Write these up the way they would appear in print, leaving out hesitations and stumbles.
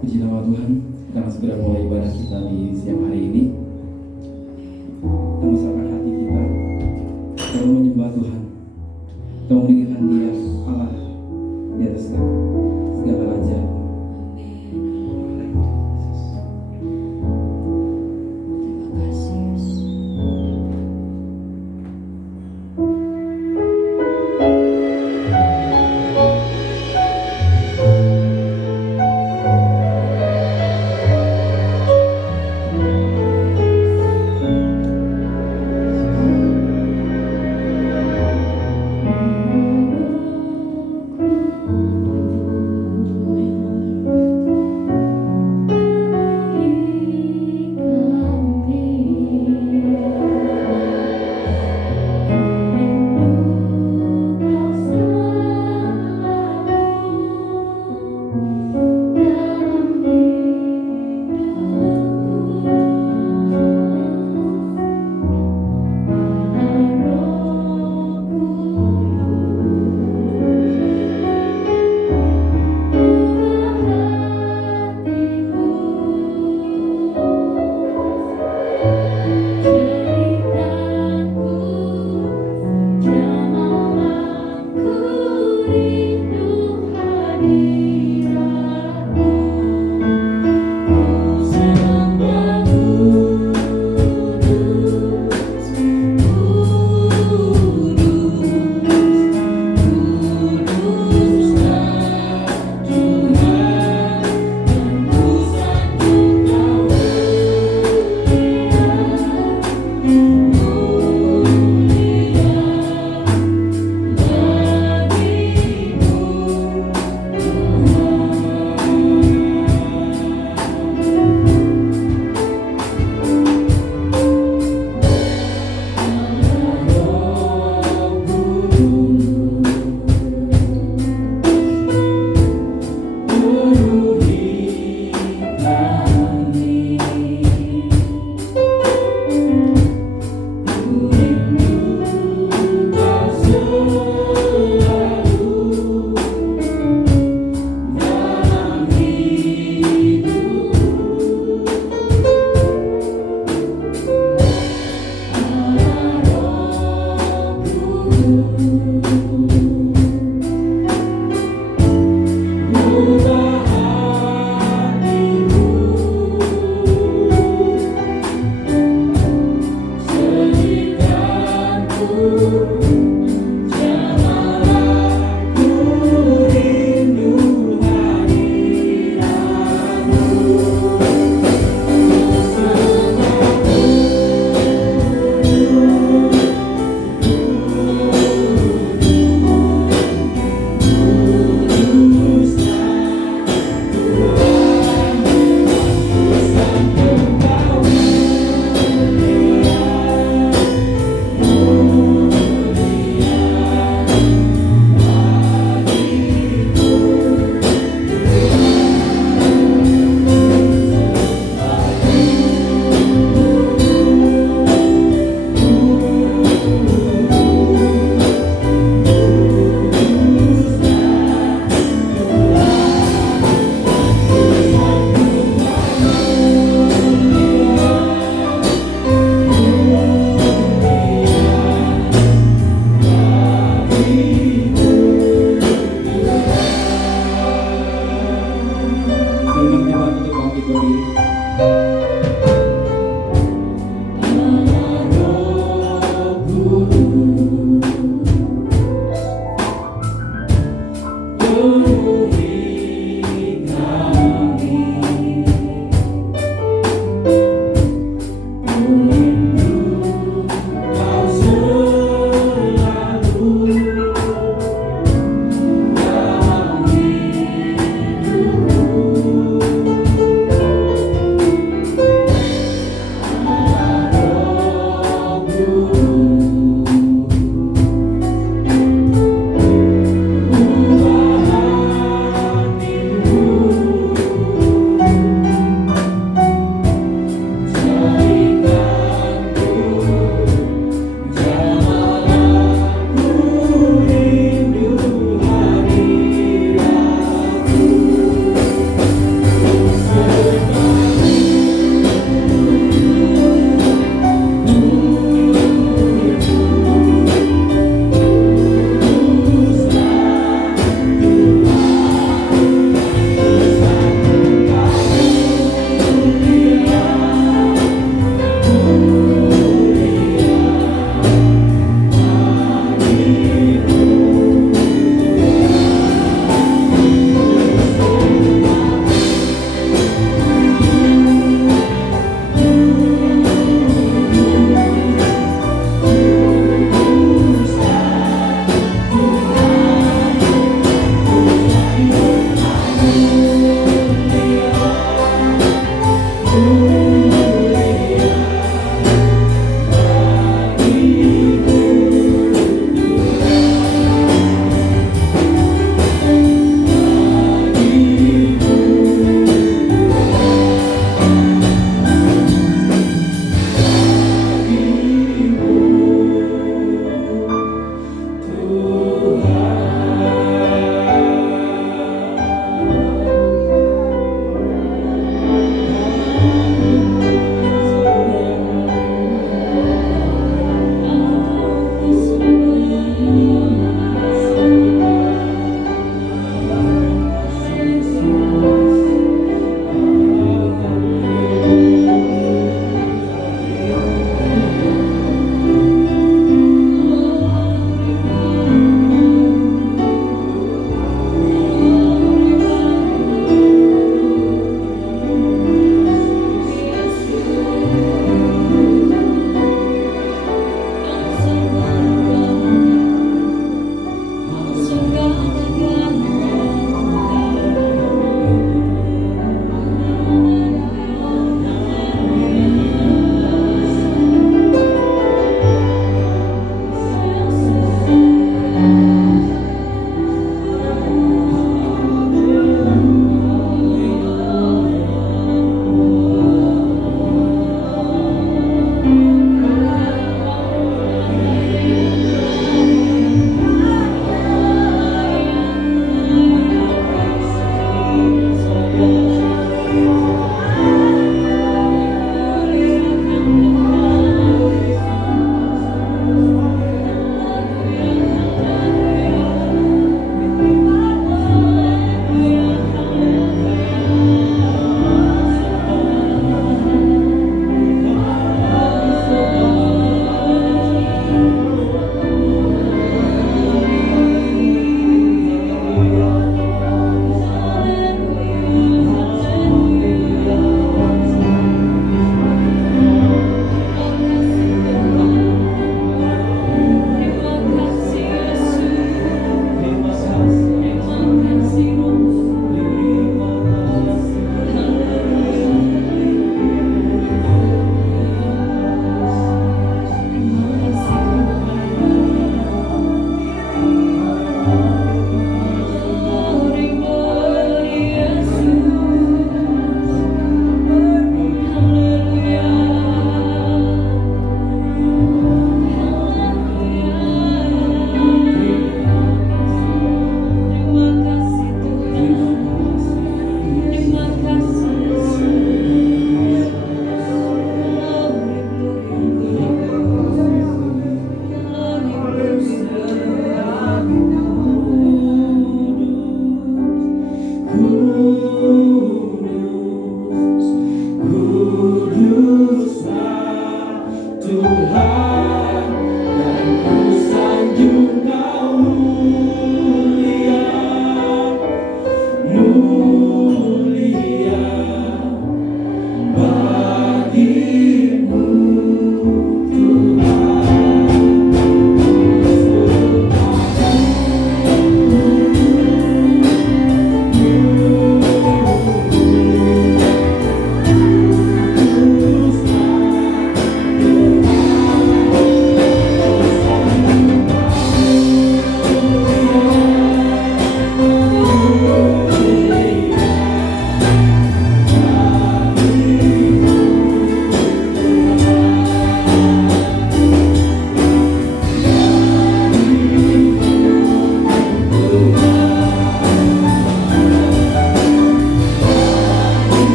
Puji nama Tuhan, kita akan segera mulai ibadah kita di siang hari ini. Kita mesrakan hati kita, kita mau menyembah Tuhan, kita mau meninggikan Dia, Allah di atas segala raja.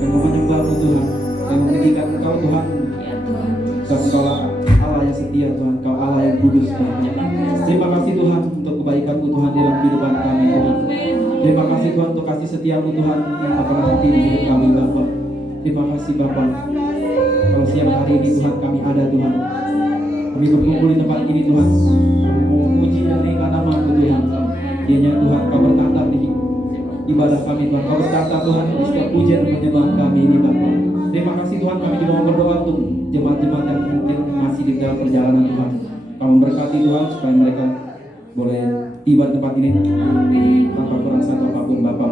Kami mau menyembah-Mu Tuhan. Kami meninggikan Engkau Tuhan. Ya Tuhan. Sebab Engkau Allah yang setia Tuhan. Engkau Allah yang kudus Tuhan. Terima kasih Tuhan untuk kebaikan-Mu Tuhan dalam kehidupan kami Tuhan. Terima kasih Tuhan untuk kasih setia-Mu Tuhan yang tak pernah henti di hidup kami Bapa. Terima kasih Bapa. Kalau siang hari ini Tuhan kami ada Tuhan. Kami berkumpul di tempat ini Tuhan. Kami mau memuji dan meninggikan nama-Mu Tuhan. Dianya Tuhan Kau bertata di ibadah kami Tuhan. Kau bertata Tuhan di setiap pujian dan penyembahan kami ini Bapa. Terima kasih Tuhan, kami juga mau berdoa untuk jemaat-jemaat yang mungkin masih di dalam perjalanan Tuhan. Kau memberkati Tuhan supaya mereka boleh tiba di tempat ini tanpa kurang satu apapun Bapa.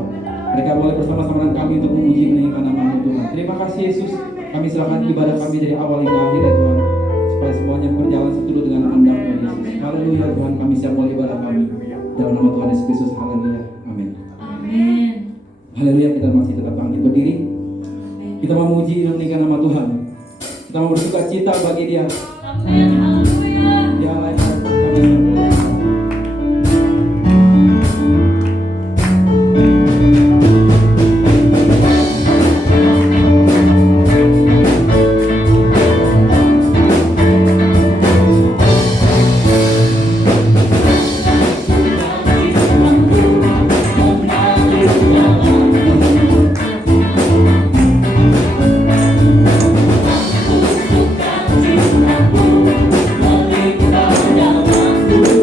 Mereka boleh bersama-sama dengan kami untuk memuji meninggikan nama-Mu Tuhan. Terima kasih Yesus. Kami serahkan ibadah kami dari awal hingga akhir ya Tuhan. Supaya semuanya berjalan seturut dengan kehendak-Mu Yesus. Haleluya Tuhan, kami siap mulai ibadah kami. Dalam nama Tuhan Yesus Kristus. Haleluya. Amin. Amin. Haleluya, kita masih tetap bangkit berdiri. Kita mau memuji dan meninggikan nama Tuhan. Kita mau bersuka cita bagi Dia. Amin. Haleluya. Dia Allah yang kami sembah. Aku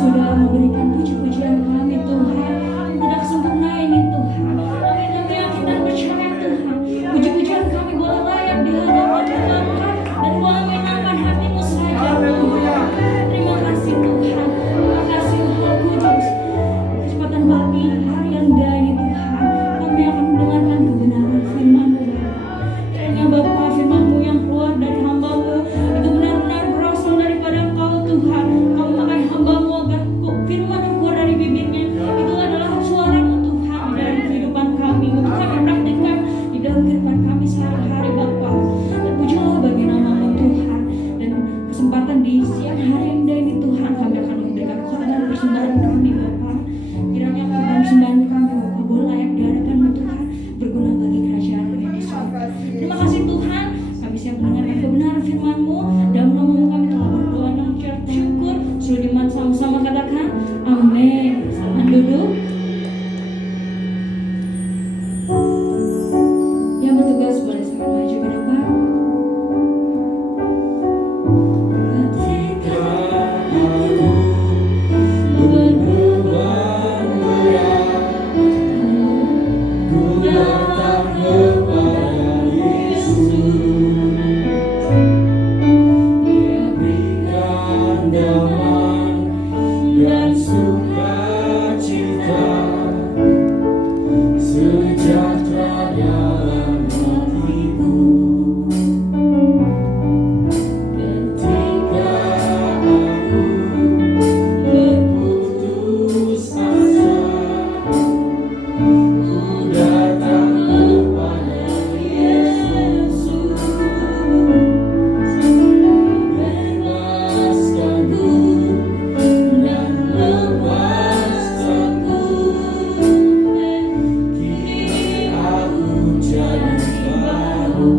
sudah memberikan puji-pujian kami Tuhan. Tidak sempurna ini Tuhan, tapi kami yakin dan percaya Tuhan, puji-pujian kami boleh layak di hadapan Bapa dan boleh menyenangkan hatimu saja Tuhan. Terima kasih Tuhan, terima kasih Roh Kudus. Kesempatan pagi hari yang indah ini Tuhan, kami akan mendengarkan kebenaran firman-Mu Bapa. Kiranya Bapa, firman-Mu yang keluar dari hamba-Mu itu benar-benar berasal daripada Engkau Tuhan. Kau memakai hamba-Mu agar firman yang keluar dari bibirnya itu adalah suara-Mu Tuhan dalam kehidupan kami, untuk kami praktikkan di dalam kehidupan kami sehari-hari Bapa. Dan pujilah bagi nama-Mu Tuhan. Dan kesempatan di siang hari yang indah ini Tuhan, kami akan memberikan korban persembahan kami Bapa. Kiranya korban persembahan kami Bapa boleh layak di hadapan-Mu Tuhan, berguna bagi kerajaan-Mu yang di surga. Terima kasih Tuhan, kami siap mendengarkan kebenaran firman-Mu. Dalam nama-Mu kami telah berdoa dan mengucap syukur. Seluruh iman sama-sama katakan amin. Selamat duduk. Yang bertugas boleh sangat maju ke depan. Ketika aku berbeban berat, ku datang kepada Yesus. Dia berikan damai dan sukacita, sejahtera dalam hatiku. Ketika aku berputus asa, ku datang kepada Yesus. Bebaskanku dan lepaskanku, kini aku jadi baru.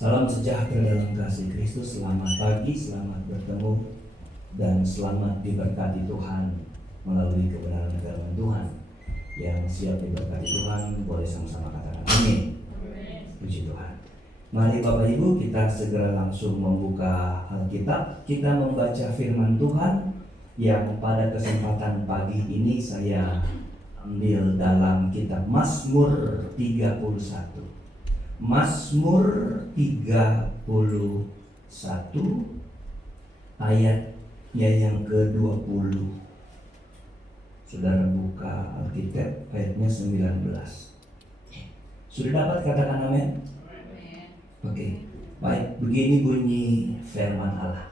Salam sejahtera dalam kasih Kristus. Selamat pagi, selamat bertemu, dan selamat diberkati Tuhan melalui kebenaran firman Tuhan. Yang siap diberkati Tuhan boleh sama-sama katakan amin. Puji Tuhan. Mari Bapak Ibu, kita segera langsung membuka Alkitab. Kita membaca firman Tuhan yang pada kesempatan pagi ini saya ambil dalam kitab Mazmur 31. Mazmur 31 ayatnya yang ke-20. Saudara buka Alkitab ayatnya 19. Sudah dapat katakan amin? Oke, baik. Begini bunyi firman Allah.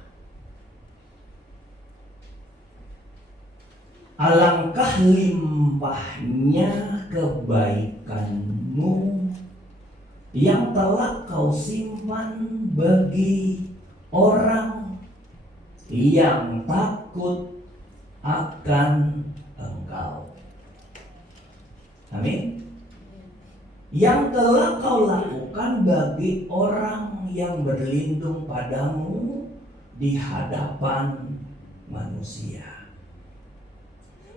Alangkah limpahnya kebaikanmu yang telah kau simpan bagi orang yang takut akan engkau. Amin. Yang telah kau lakukan bagi orang yang berlindung padamu di hadapan manusia.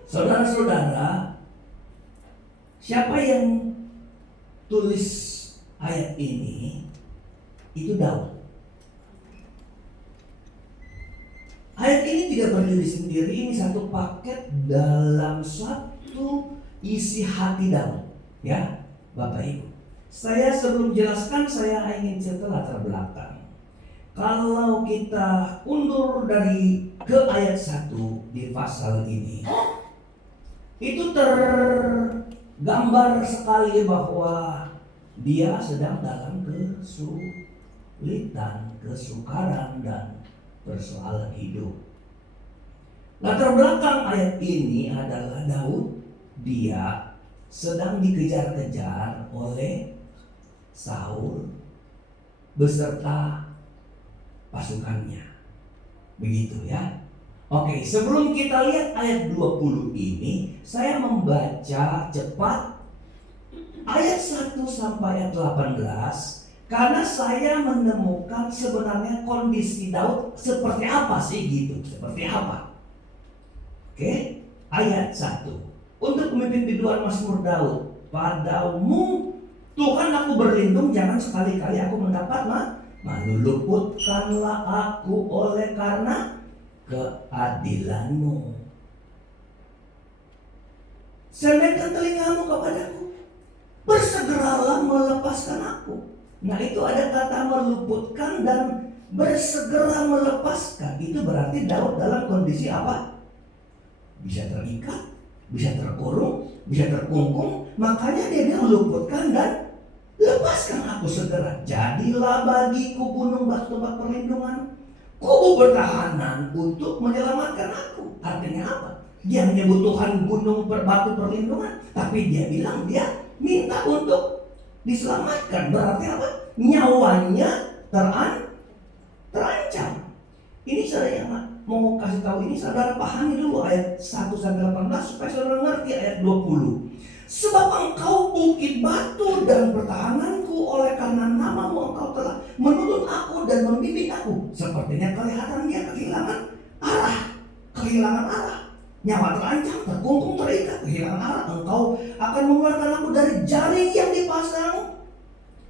Saudara-saudara, siapa yang tulis ayat ini? Itu Daud. Ayat ini tidak berdiri sendiri, ini satu paket dalam satu isi hati Daud. Ya, Bapak Ibu. Saya sebelum jelaskan, saya ingin cerita latar belakang. Kalau kita undur dari ke ayat 1 di pasal ini, itu tergambar sekali bahwa dia sedang dalam kesulitan, kesukaran, dan persoalan hidup. Latar belakang ayat ini adalah Daud, dia sedang dikejar-kejar oleh Saul beserta pasukannya. Begitu ya. Oke, sebelum kita lihat ayat 20 ini, saya membaca cepat ayat 1 sampai ayat 18 karena saya menemukan sebenarnya kondisi Daud seperti apa sih gitu, seperti apa. Oke, ayat 1. Untuk pemimpin biduan Mazmur Daud, padamu Tuhan aku berlindung, jangan sekali-kali aku mendapat malu. Luputkanlah aku oleh karena keadilanmu. Sendekkan telingamu kepadaku, bersegeralah melepaskan aku. Nah, itu ada kata meluputkan dan bersegera melepaskan. Itu berarti Daud dalam kondisi apa? Bisa terikat, bisa terkurung, bisa terkungkung. Makanya dia meluputkan dan lepaskan aku segera. Jadilah bagiku gunung batu tempat perlindungan, kubu pertahanan untuk menyelamatkan aku. Artinya apa? Dia menyebut Tuhan gunung batu perlindungan, tapi dia bilang dia minta untuk diselamatkan. Berarti apa? Nyawanya terancam. Ini saya mau kasih tahu ini, saudara pahami dulu ayat 1 sampai 18 supaya saudara ngerti ayat 20. Sebab engkau bukit batu dan pertahananku, oleh karena namamu engkau telah menuntun aku dan membimbing aku. Sepertinya kelihatan dia kehilangan arah. Nyawa terancam, terkungkung, terikat, kehilangan arah. Engkau akan mengeluarkan aku dari jaring yang dipasang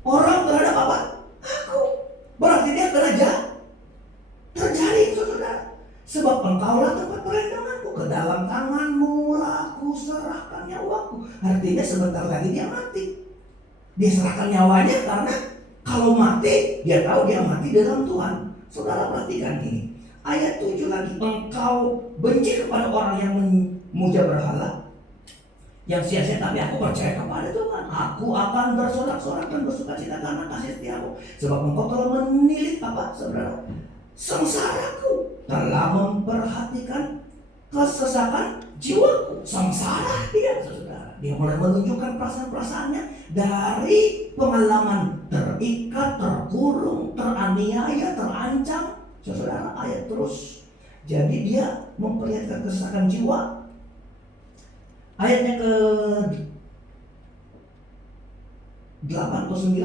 orang terhadap apa? Aku. Berarti dia terjaring, saudara. Sebab engkaulah tempat perlindunganku, ke dalam tanganmu lah aku serahkan nyawaku. Artinya sebentar lagi dia mati. Dia serahkan nyawanya karena kalau mati, dia tahu dia mati dalam Tuhan. Saudara perhatikan ini. Ayat 7 lagi, engkau benci kepada orang yang memuja berhala, yang sia-sia, tapi aku percaya kepada Tuhan. Aku akan bersorak-sorak dan bersukacita karena kasih setiamu. Sebab engkau telah menilik apa, saudara? Sengsaraku, telah memperhatikan kesesakan jiwaku. Sengsara dia, saudara. Dia mulai menunjukkan perasaan-perasaannya dari pengalaman terikat, terkurung, teraniaya, terancam. Saudara, ayat terus. Jadi dia memperlihatkan kesesakan jiwa. Ayatnya ke 8 atau 9.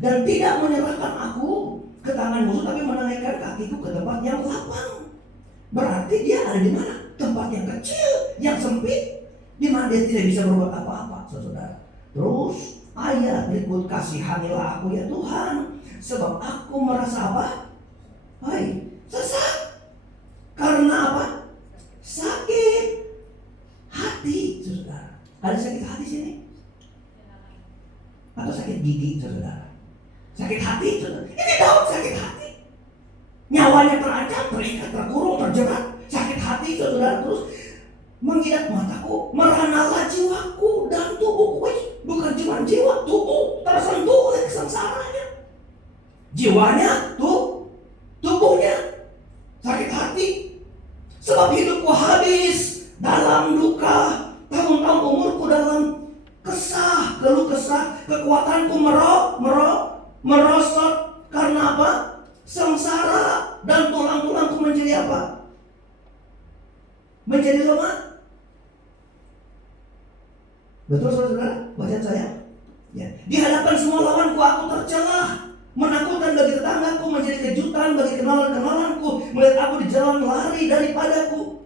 Dan tidak menyerahkan aku ke tangan musuh, tapi menaikkan kakiku ke tempat yang lapang. Berarti dia ada di mana? Tempat yang kecil, yang sempit, di mana dia tidak bisa berbuat apa-apa, saudara. Terus ayat berikut, kasihanilah aku ya Tuhan, sebab aku merasa apa? Sesak. Karena apa? Sakit hati, saudara. Ada sakit hati sini? Atau sakit gigi, saudara? Sakit hati, saudara. Ini Daud sakit hati. Nyawanya terancam, terikat, terkurung, terjerat. Sakit hati, saudara. Terus mengidat mataku, meranalah jiwaku dan tubuhku. Bukan cuma jiwa, tubuh jiwanya, tubuhnya sakit hati. Sebab hidupku habis dalam duka, tahun-tahun umurku dalam kesah, keluh kesah, kekuatanku merosot. Karena apa? Sengsara, dan tulang-tulangku menjadi apa? Menjadi lemah. Betul saudara? Bacaan saya. Ya. Di hadapan semua lawanku aku tercelah, menakutkan bagi tetanggaku, menjadi kejutan bagi kenalan-kenalanku, melihat aku di jalan lari daripadaku.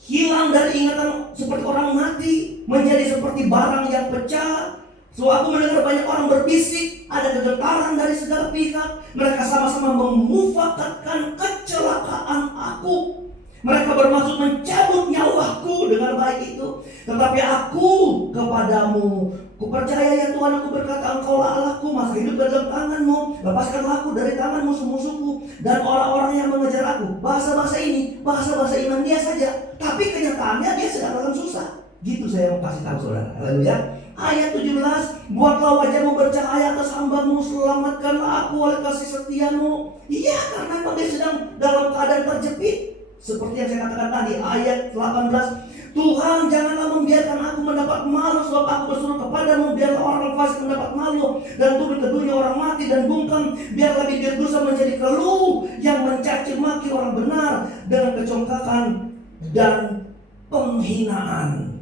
Hilang dari ingatan seperti orang mati, menjadi seperti barang yang pecah. So aku mendengar banyak orang berbisik, ada kegetaran dari segala pihak. Mereka sama-sama memufakatkan kecelakaan aku. Mereka bermaksud mencabut nyawaku dengan baik itu. Tetapi aku kepadamu, ku percaya ya Tuhan, aku berkata, Engkaulah Allahku, masa hidup dalam tanganmu. Lepaskanlah aku dari tangan musuh-musuhku dan orang-orang yang mengejar aku. Bahasa-bahasa ini, bahasa-bahasa iman dia saja, tapi kenyataannya dia sedang dalam susah. Gitu saya mau kasih tahu saudara. Haleluya. Ayat 17, buatlah wajahmu bercahaya atas hambamu, selamatkanlah aku oleh kasih setiamu. Iya, karena memang dia sedang dalam keadaan terjepit. Seperti yang saya katakan tadi, ayat 18, Tuhan janganlah membiarkan aku mendapat malu, sebab aku bersuruh kepadamu, biarlah orang fasik mendapat malu, dan turun ke dunia orang mati dan bungkam. Biarlah bibir dosa menjadi keluh yang mencaci maki orang benar dengan kecongkakan dan penghinaan.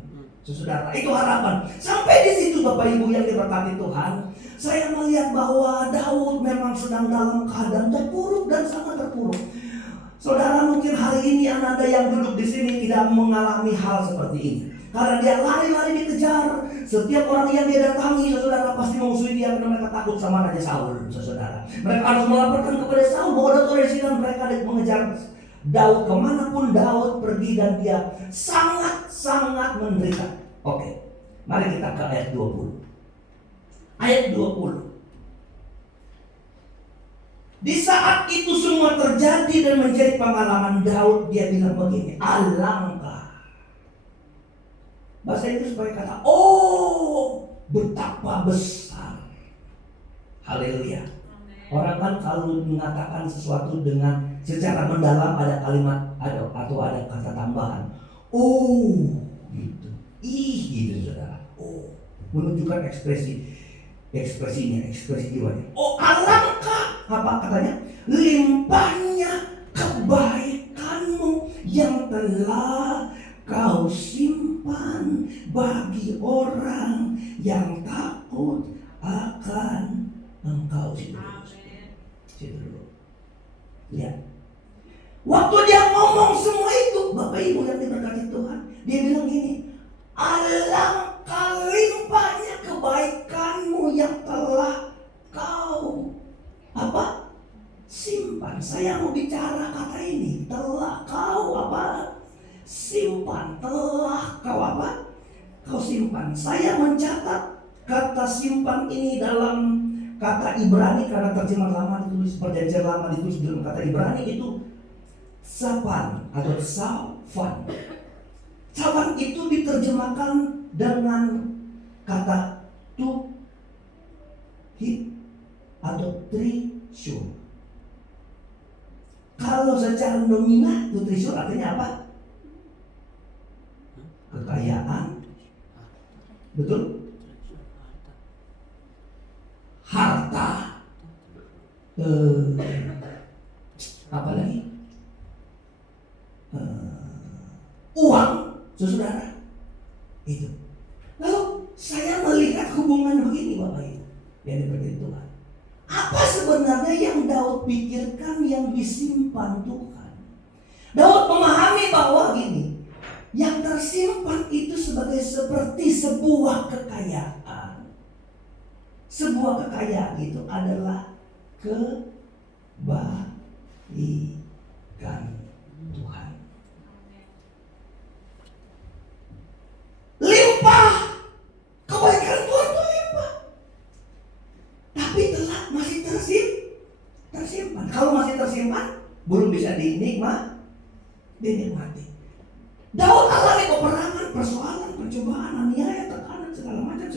Saudara, itu harapan. Sampai di situ Bapak Ibu yang diberkati Tuhan, saya melihat bahwa Daud memang sedang dalam keadaan terpuruk dan sangat terpuruk. Saudara, mungkin hari ini Anda yang duduk di sini tidak mengalami hal seperti ini, karena dia lari-lari dikejar. Setiap orang yang dia datangi, saudara, pasti memusuhi dia karena mereka takut sama Raja Saul. Saudara, mereka harus melaporkan kepada Saul bahwa Daud ada di sini, dan mereka mengejar Daud kemanapun Daud pergi, dan dia sangat-sangat menderita. Oke, mari kita ke ayat 20. Ayat 20. Di saat itu semua terjadi dan menjadi pengalaman Daud, dia bilang begini, alangkah. Bahasa Inggris pakai kata, oh betapa besar. Haleluya. Orang kan kalau mengatakan sesuatu dengan secara mendalam ada kalimat atau ada kata tambahan. Oh, gitu. Ih, gitu saudara. Oh, menunjukkan ekspresinya, ekspresi jiwanya. Oh, alangkah, apa katanya? Limpahnya kebaikanmu yang telah kau simpan bagi orang yang takut akan Engkau. Situ dulu. Ya. Waktu dia ngomong semua itu, Bapak Ibu yang diberkati Tuhan, dia bilang gini, alangkah limpahnya kebaikanmu yang telah kau apa? Simpan. Saya mau bicara kata ini, telah kau apa? Simpan. Telah kau apa? Kau simpan. Saya mencatat kata simpan ini dalam kata Ibrani, karena terjemahan lama ditulis, perjanjian lama ditulis dalam kata Ibrani itu sapan atau safan. Safan itu diterjemahkan dengan kata hit atau trishul. Kalau secara nominal trishul artinya apa? Kekayaan. Betul? Harta, apa lagi? Uang, saudara. Itu. Lalu saya melihat hubungan begini, Bapak Ibu yang diberkati Tuhan. Apa sebenarnya yang Daud pikirkan yang disimpan Tuhan? Daud memahami bahwa gini, yang tersimpan itu seperti sebuah kekayaan. Sebuah kekayaan itu adalah kebaikan Tuhan. Limpah. Kebaikan Tuhan itu limpah. Tapi telah masih tersimpan. Kalau masih tersimpan, belum bisa dinikmati. Daud alami peperangan, persoalan, pencobaan, aniaya, tekanan, segala macam.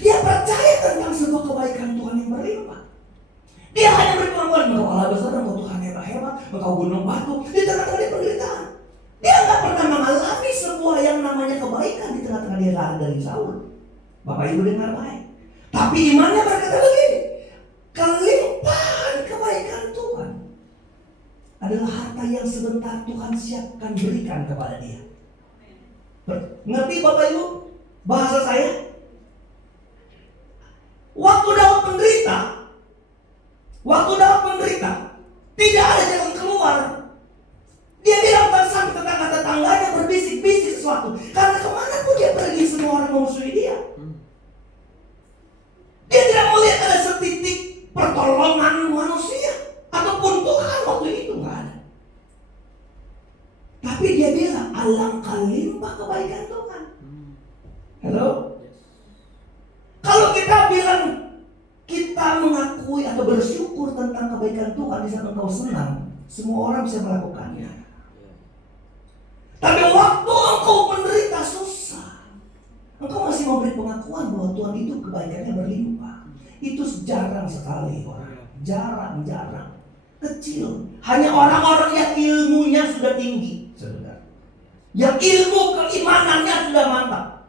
Dia percaya tentang sebuah kebaikan Tuhan yang berlimpah. Dia hanya beri pengakuan, engkau Allah besar, engkau Tuhan hebat-hebat, engkau gunung batu di tengah-tengah dia penderitaan. Dia nggak pernah mengalami sebuah yang namanya kebaikan di tengah-tengah dia lari dari Saul. Bapak Ibu dengar baik. Tapi imannya berkata begini, kelimpahan kebaikan Tuhan adalah harta yang sebentar Tuhan siapkan berikan kepada dia. Ngerti Bapak Ibu bahasa saya? Waktu Daud menderita, tidak ada jalan keluar. Dia bilang sampai tetangga-tetangganya berbisik-bisik sesuatu. Karena kemana pun dia pergi, semua orang memusuhi dia. Dia tidak melihat ada setitik pertolongan manusia ataupun Tuhan waktu itu, nggak ada. Tapi dia bilang, alangkah limpah kebaikan Tuhan. Halo? Kalau kita bilang kita mengakui atau bersyukur tentang kebaikan Tuhan di saat engkau senang, semua orang bisa melakukannya. Tapi waktu engkau menderita susah, engkau masih memberi pengakuan bahwa Tuhan itu kebaikannya berlimpah. Itu jarang sekali orang, jarang, kecil. Hanya orang-orang yang ilmunya sudah tinggi, saudara, yang ilmu keimanannya sudah mantap,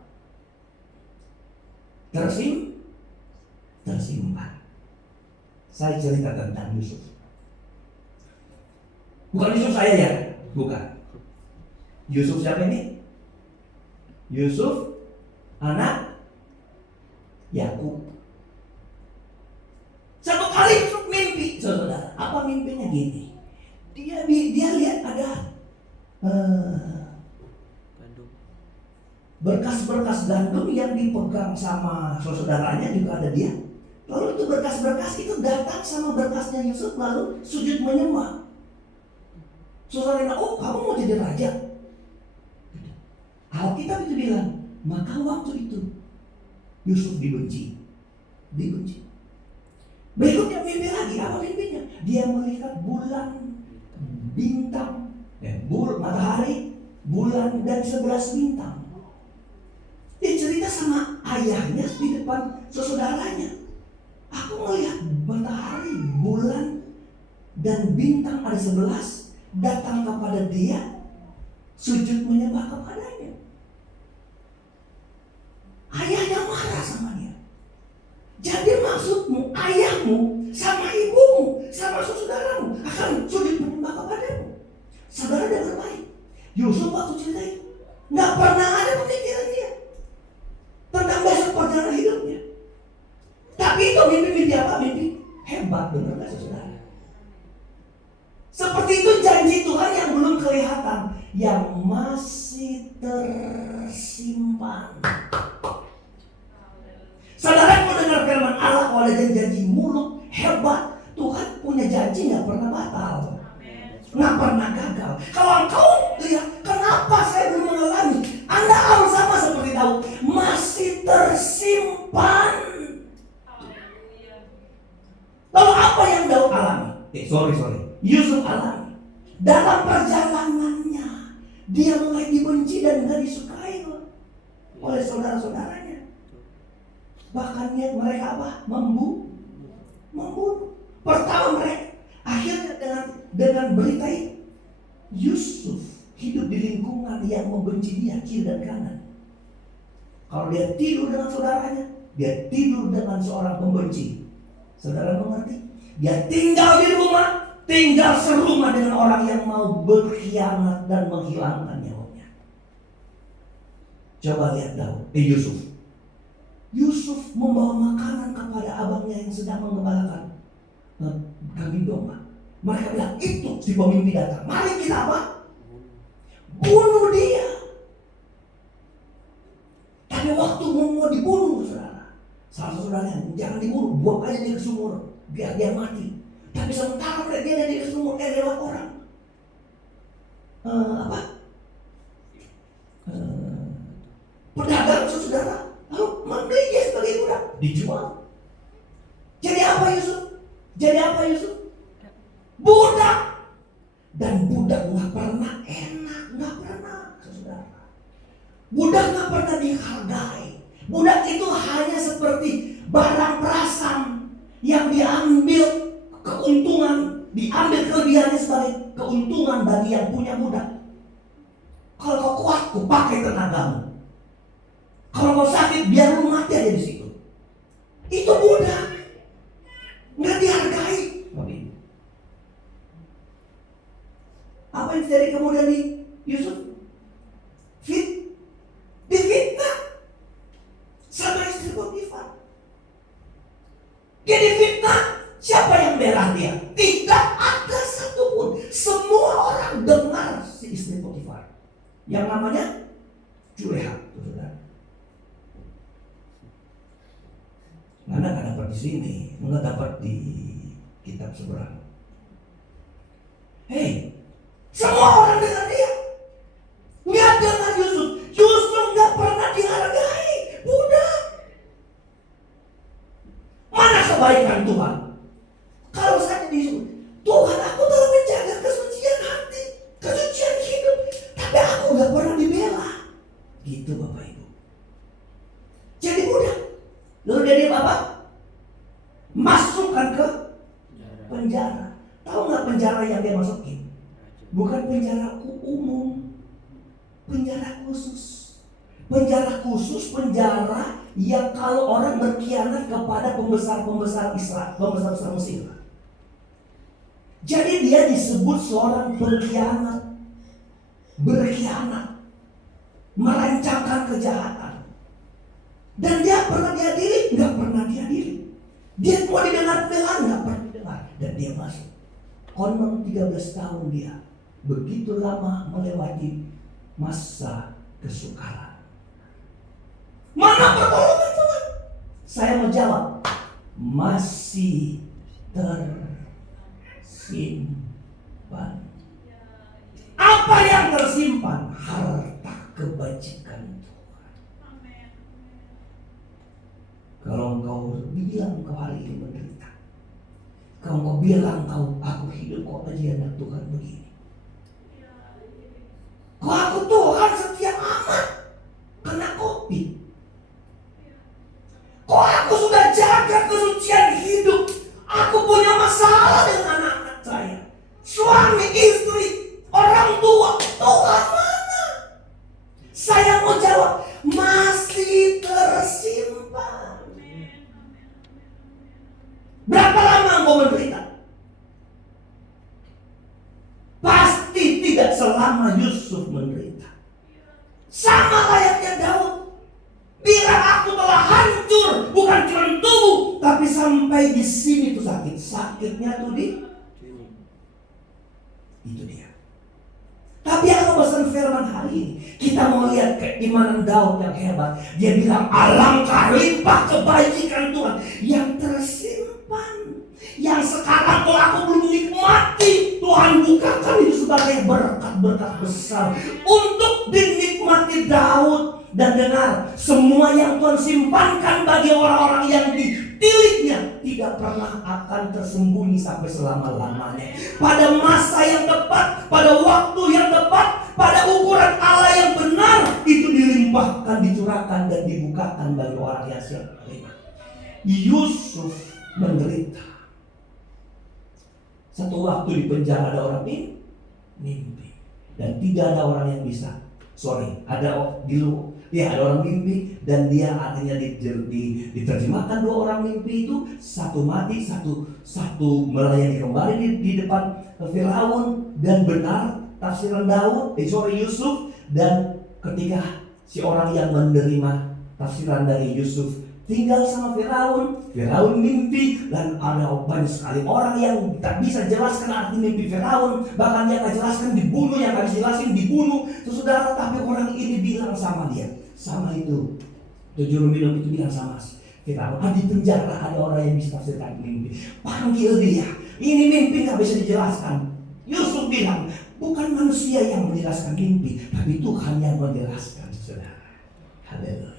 tersimpan. Saya cerita tentang Yusuf. Bukan Yusuf saya ya, bukan. Yusuf siapa ini? Yusuf anak Yakub. Satu kali Yusuf mimpi, saudara. Apa mimpinya gini? Dia lihat ada berkas-berkas gandum yang dipegang sama saudaranya, juga ada dia. Lalu itu berkas-berkas itu datang sama berkasnya Yusuf, lalu sujud menyembah. Saudaranya, oh kamu mau jadi raja? Alkitab itu bilang, maka waktu itu Yusuf dibenci. Berikutnya mimpi lagi, apa mimpinya? Dia melihat bulan, bintang, matahari, bulan dan 11 bintang. Dia cerita sama ayahnya di depan saudaranya. Aku melihat matahari, bulan dan bintang ada 11 datang kepada dia, sujud menyembah kepadanya. Ayahnya marah sama dia. Jadi maksudmu, ayahmu sama ibumu sama saudaramu akan sujud menyembah kepadamu. Saudara dengar baik. Yusuf waktu cerita itu nggak pernah ada pemikiran dia tentang besok perjalanan hidupnya. Tapi itu mimpi apa? Mimpi hebat, benar nggak saudara? Seperti itu janji Tuhan yang belum kelihatan, yang masih tersimpan. Saudara mau dengar firman Allah, kalau ada janji mulut hebat, Tuhan punya janji nggak pernah batal, nggak pernah gagal. Kalau engkau lihat, kenapa saya belum mengalami? Anda harus sama seperti Daud, masih tersimpan. Lalu apa yang Daud alami? Yusuf alami. Dalam perjalanannya, dia mulai dibenci dan nggak disukai oleh saudara-saudaranya. Bahkan niat mereka apa? Membunuh. Pertama mereka, akhirnya dengan berita itu, Yusuf hidup di lingkungan yang membenci dia kiri dan kanan. Kalau dia tidur dengan saudaranya, dia tidur dengan seorang pembenci. Saudara mengerti? Dia tinggal di rumah, tinggal serumah dengan orang yang mau berkhianat dan menghilangkan nyawanya. Coba lihat Yusuf. Yusuf membawa makanan kepada abangnya yang sedang mengembalakan kambing domba. Mereka bilang, itu si pemimpin datang, mari kita apa? Bunuh dia. Tapi waktu mau dibunuh, saudara, salah saudaranya, jangan dibunuh, buang aja dia ke sumur, biar dia mati. Tapi sementara dia ada di sumur, lewat orang pedagang, saudara, lalu membeli dia sebagai budak, dijual. Jadi apa Yusuf? Budak. Dan budak nggak pernah enak, nggak pernah, saudara. Budak nggak pernah dihargai. Budak itu hanya seperti barang perasan yang diambil keuntungan, diambil kelebihannya sebagai keuntungan bagi yang punya budak. Kalau kau kuat, kau pakai tenagamu. Kalau kau sakit, biar lu mati aja di situ. Itu budak, nggak dihargai. Apa yang terjadi kemudian di Yusuf? Difitnah sama istri Potifar. Dia difitnah. Siapa yang bela dia? Tidak ada satupun. Semua orang dengar si istri Potifar yang namanya Juleha. Anda nggak dapat di sini, nggak dapat di kitab seberang. Hei, semua orang dengar dia. Nggak dengar Yusuf. Yusuf nggak pernah dihargai. Budak. Mana kebaikan Tuhan? Kalau saya disuruh, Tuhan, aku telah menjaga kesucian hati, kesucian hidup, tapi aku nggak pernah dibela. Gitu Bapak Ibu. Jadi budak. Lalu dia apa? Masukkan ke penjara. Tahu nggak penjara yang dia masukin? Bukan penjara umum, penjara khusus. Penjara khusus, penjara yang kalau orang berkhianat kepada pembesar-pembesar Israel, pembesar-pembesar Mesir. Jadi dia disebut seorang pengkhianat, berkhianat, merancangkan kejahatan. Dan dia pernah diadili? Nggak pernah diadili. Dia mau didengar pembelaan? Nggak pernah didengar. Dan dia masuk. Konon 13 tahun dia. Begitu lama melewati masa kesukaran. Mana pertolongan Tuhan? Saya mau jawab, masih tersimpan. Apa yang tersimpan? Harta kebajikan Tuhan. Kalau engkau bilang kau hari ini menderita, kalau engkau bilang aku hidup kok aja anak Tuhan begini, kok aku Tuhan setia amat kena COVID. Kok aku sudah jaga kesucian hidup, aku punya masalah dengan anak-anak saya, suami, istri, orang tua, Tuhan mana? Saya mau jawab, masih tersimpan. Berapa lama engkau menderita? Pasti tidak selama Yusuf menderita. Sama layaknya Daud. Bilang aku telah hancur, bukan cuma tubuh, tapi sampai di sini tuh sakit. Sakitnya tuh di itu dia. Tapi yang pesan firman hari ini, kita mau lihat keimanan Daud yang hebat. Dia bilang, alangkah limpah kebajikan Tuhan yang tersimpan, yang sekarang kalau aku belum nikmati, Tuhan bukakan itu sebagai berkat-berkat besar untuk dinikmati Daud. Dan dengar, semua yang Tuhan simpankan bagi orang-orang yang dipilihnya tidak pernah akan tersembunyi sampai selama-lamanya. Pada masa yang tepat, pada waktu yang tepat, pada ukuran Allah yang benar, itu dilimpahkan, dicurahkan dan dibukakan bagi orang yang siap menerima. Yusuf menderita. Satu waktu di penjara ada orang mimpi, dan tidak ada orang yang bisa. Ada orang mimpi dan dia akhirnya diterjemahkan dua orang mimpi itu, satu mati, satu melayani kembali di depan Firaun, dan benar tafsiran Yusuf. Dan ketika si orang yang menerima tafsiran dari Yusuf tinggal sama Firaun mimpi, dan ada banyak sekali orang yang tak bisa jelaskan arti mimpi Firaun, bahkan dia tak jelaskan dibunuh, yang tak dijelasin dibunuh, saudara. Tapi orang ini bilang sama dia, sama itu juru minum itu bilang sama Firaun, di penjara ada orang yang bisa tafsirkan mimpi, panggil dia, ini mimpi gak bisa dijelaskan. Yusuf bilang, bukan manusia yang menjelaskan mimpi, tapi Tuhan yang menjelaskan, saudara. Haleluya.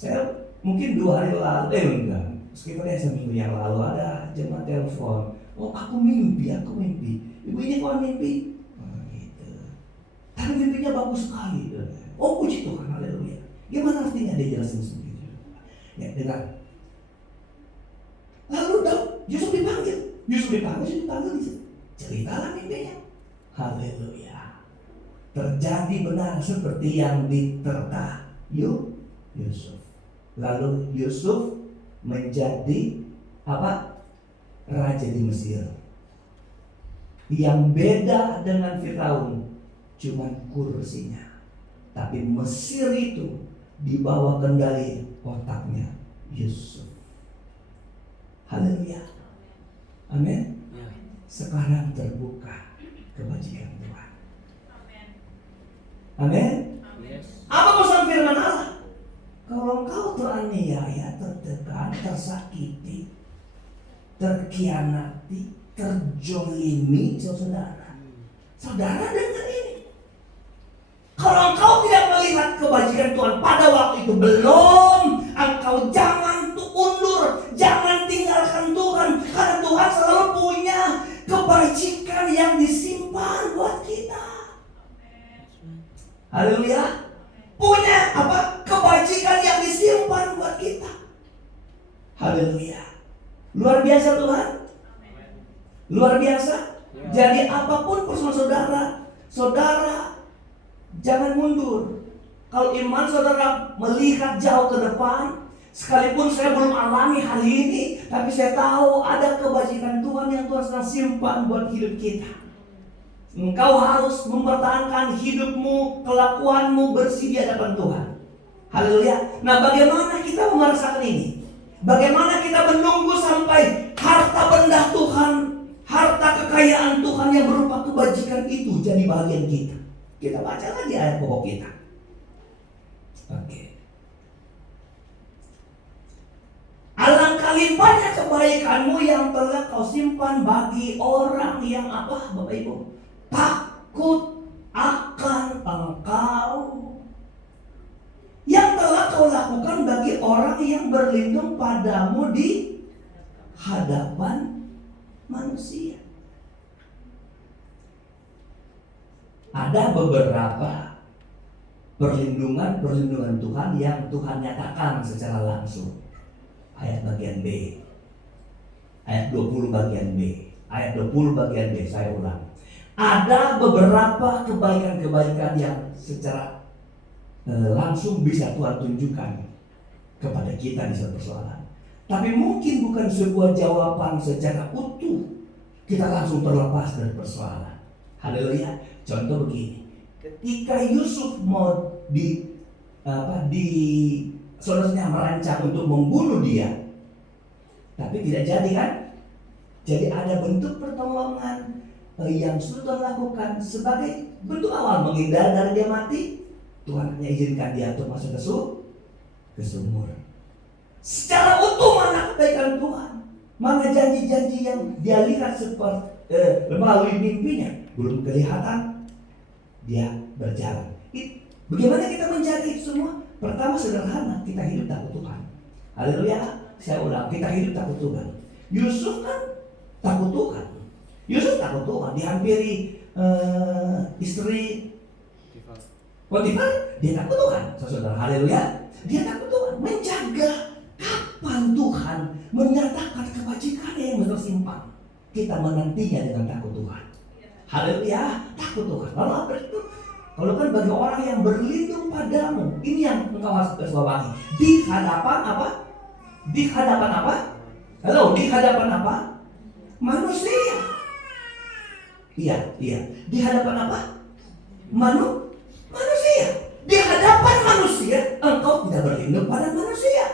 Saya mungkin 2 hari lalu, sekitar seminggu yang lalu ada jemaat telepon, aku mimpi. Ibu ini kok mimpi? Gitu. Tapi mimpinya bagus sekali. Puji Tuhan, haleluya. Gimana artinya? Dia jelasin sendiri. Ya, dengar. Lalu Yusuf dipanggil. Yusuf dipanggil ceritalah mimpinya. Haleluya. Terjadi benar seperti yang diterka Yusuf. Lalu Yusuf menjadi apa? Raja di Mesir. Yang beda dengan Firaun cuma kursinya, tapi Mesir itu di bawah kendali otaknya Yusuf. Haleluya. Amin. Sekarang terbuka kebajikan Tuhan. Amin. Apa pesan firman Allah? Kalau engkau teraniaya, tertekan, tersakiti, terkhianati, terjolimi, saudara dengar ini. Kalau engkau tidak melihat kebajikan Tuhan pada waktu itu belum, engkau jangan undur, jangan tinggalkan Tuhan, karena Tuhan selalu punya kebajikan yang disimpan buat kita. Haleluya. Punya apa? Kebajikan yang disimpan buat kita. Haleluya. Luar biasa Tuhan. Luar biasa. Jadi apapun persoalan saudara jangan mundur. Kalau iman saudara melihat jauh ke depan, sekalipun saya belum alami hari ini, tapi saya tahu ada kebajikan Tuhan yang Tuhan sedang simpan buat hidup kita. Engkau harus mempertahankan hidupmu, kelakuanmu bersih di hadapan Tuhan. Haleluya. Nah, bagaimana kita merasakan ini? Bagaimana kita menunggu sampai harta benda Tuhan, harta kekayaan Tuhan yang berupa kebajikan itu jadi bagian kita? Kita baca lagi ayat pokok kita. Oke. Alangkah limpahnya kebaikanmu yang telah kau simpan bagi orang yang apa, Bapak Ibu? Takut akan engkau, yang telah kau lakukan bagi orang yang berlindung padamu di hadapan manusia. Ada beberapa perlindungan Tuhan yang Tuhan nyatakan secara langsung. Ayat bagian B, ayat 20 bagian B, ayat 20 bagian B, saya ulang. Ada beberapa kebaikan-kebaikan yang secara langsung bisa Tuhan tunjukkan kepada kita di suatu persoalan. Tapi mungkin bukan sebuah jawaban secara utuh kita langsung terlepas dari persoalan. Haleluya. Contoh begini, ketika Yusuf mau saudaranya merancang untuk membunuh dia, tapi tidak jadi kan? Jadi ada bentuk pertolongan yang sudah lakukan sebagai bentuk awal menghindar dari dia mati. Tuhan hanya izinkan dia untuk masuk ke sumur. Secara utuh mana kebaikan Tuhan, mana janji-janji yang dia lihat seperti melalui mimpinya belum kelihatan, dia berjalan. Bagaimana kita menjaga itu semua? Pertama sederhana, kita hidup takut Tuhan. Haleluya. Saya ulang, kita hidup takut Tuhan. Yusuf kan takut Tuhan. Yusuf takut Tuhan, dihampiri istri Potifar, dia takut Tuhan. Saudara, haleluya. Dia takut Tuhan, menjaga kapan Tuhan menyatakan kebajikannya yang tersimpan. Kita menantinya dengan takut Tuhan. Haleluya, takut Tuhan. Lalu apa itu? Kalau kan bagi orang yang berlindung padamu, ini yang engkau harus garisbawahi. Di hadapan apa? Di hadapan apa? Halo, di hadapan apa? Manusia. Iya. Di hadapan apa? Manusia. Di hadapan manusia, engkau tidak berlindung pada manusia.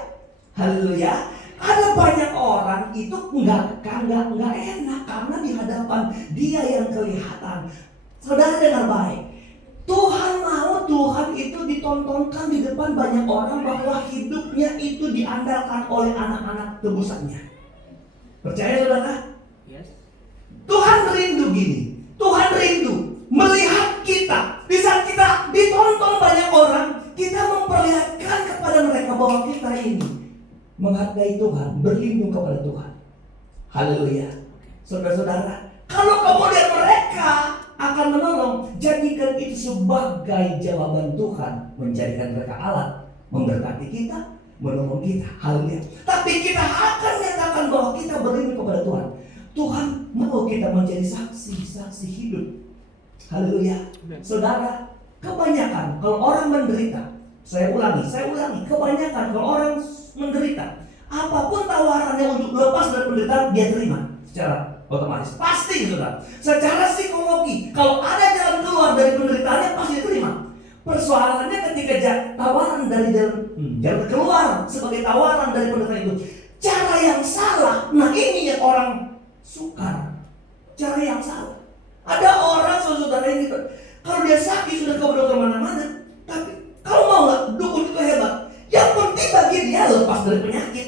Haleluya. Ada banyak orang itu enggak enak karena di hadapan dia yang kelihatan. Saudara dengar baik. Tuhan mau Tuhan itu ditontonkan di depan banyak orang bahwa hidupnya itu diandalkan oleh anak-anak tebusannya. Percaya saudara? Yes. Tuhan rindu gini. Tuhan rindu melihat kita. Di saat kita ditonton banyak orang, kita memperlihatkan kepada mereka bahwa kita ini menghargai Tuhan, berlindung kepada Tuhan. Haleluya. Saudara-saudara, kalau kemudian mereka akan menolong, jadikan itu sebagai jawaban Tuhan, menjadikan mereka alat memberkati kita, menolong kita. Haleluya. Tapi kita akan nyatakan bahwa kita berlindung kepada Tuhan. Tuhan mau kita menjadi saksi hidup. Haleluya. Saudara, kebanyakan kalau orang menderita, saya ulangi, kebanyakan kalau orang menderita, apapun tawarannya untuk lepas dari penderitaan, dia terima secara otomatis. Pasti, saudara. Secara psikologi, kalau ada jalan keluar dari penderitaannya, pasti diterima. Persoalannya ketika tawaran dari jalan keluar sebagai tawaran dari penderitaan itu, cara yang salah. Nah, ini yang orang sukar. Cara yang salah. Ada orang saudara ini, kalau dia sakit sudah ke dokter mana-mana, tapi kalau mau nggak, dukun itu hebat. Yang penting bagi dia lepas dari penyakit.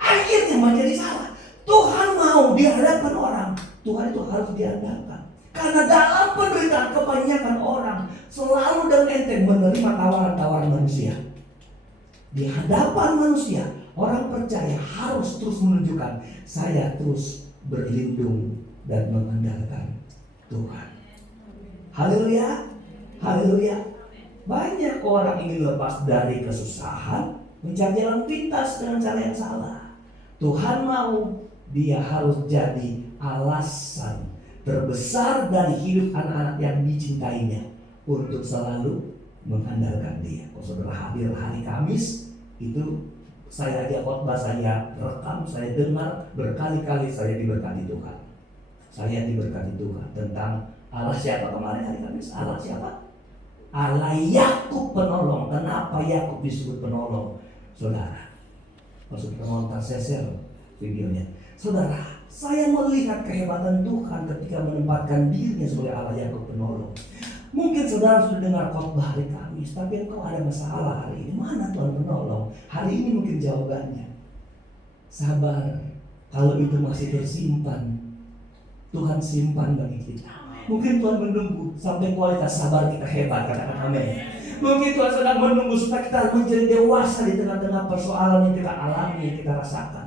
Akhirnya menjadi salah. Tuhan mau di hadapan orang, Tuhan itu harus diandalkan. Karena dalam penderitaan kebanyakan orang selalu dan enteng menerima tawaran-tawaran manusia. Di hadapan manusia, orang percaya harus terus menunjukkan saya terus berlindung dan mengandalkan Tuhan. Haleluya, haleluya. Banyak orang ingin lepas dari kesusahan, mencari jalan pintas dengan cara yang salah. Tuhan mau dia harus jadi alasan terbesar dari hidup anak-anak yang dicintainya untuk selalu mengandalkan dia. Kalau saudara hadir hari Kamis, itu saya ajak khotbah, saya rekam, saya dengar berkali-kali, saya diberkati Tuhan. Saya diberkati Tuhan tentang Allah siapa kemarin hari Kamis? Allah siapa? Allah Yakub penolong. Kenapa Yakub disebut penolong? Saudara, maksud kita nonton sesel videonya. Saudara, saya melihat kehebatan Tuhan ketika menempatkan dirinya sebagai Allah Yakub penolong. Mungkin saudara sudah dengar khotbah hari Kamis, tapi engkau ada masalah hari ini. Mana Tuhan menolong? Hari ini mungkin jawabannya. Sabar, kalau itu masih tersimpan, Tuhan simpan bagi kita. Mungkin Tuhan menunggu sampai kualitas sabar kita hebat, katakan amin. Mungkin Tuhan sedang menunggu supaya kita menjadi dewasa di tengah-tengah persoalan yang kita alami, yang kita rasakan.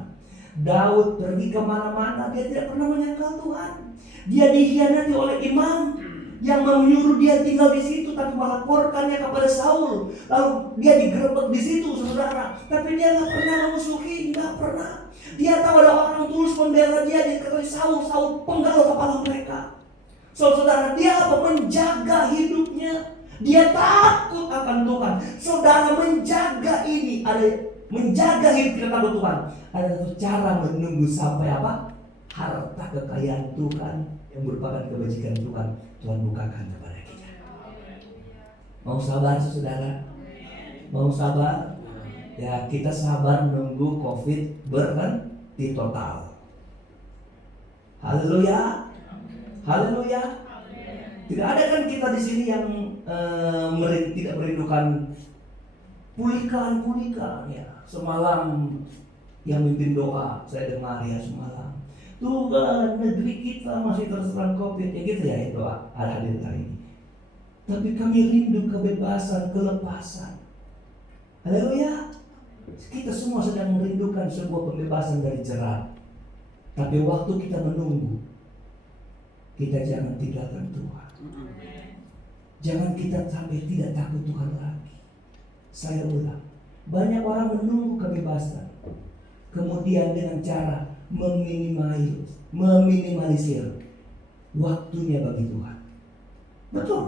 Daud pergi kemana-mana, dia tidak pernah menyangkal Tuhan. Dia dikhianati oleh imam yang menyuruh dia tinggal di situ, tapi melaporkannya kepada Saul. Lalu dia digerebek di situ, saudara. Tapi dia nggak pernah memusuhi, nggak pernah. Dia tahu ada orang tulus membela dia, diketahui Saul penggal kepala mereka. Saudara, dia apa? Menjaga hidupnya. Dia takut akan Tuhan. Saudara, menjaga ini ada. Menjaga hidup kita takut Tuhan. Ada satu cara menunggu sampai apa? Harta kekayaan Tuhan yang merupakan kebajikan Tuhan, Tuhan bukakan kepada kita. Mau sabar saudara? Mau sabar? Ya, kita sabar menunggu COVID berhenti total. Haleluya. Haleluya. Tidak ada kan kita di sini yang tidak merindukan pulihkan ya. Semalam yang mimpin doa saya dengar ya semalam. Tuhan, negeri kita masih terserang COVID, ya gitu ya doa ada hadir hari ini. Tapi kami rindu kebebasan, kelepasan. Haleluya. Kita semua sedang merindukan sebuah pembebasan dari jerat. Tapi waktu kita menunggu, kita jangan tinggalkan Tuhan. Jangan kita sampai tidak takut Tuhan lagi. Saya ulang, banyak orang menunggu kebebasan, kemudian dengan cara meminimalisir waktunya bagi Tuhan. Betul.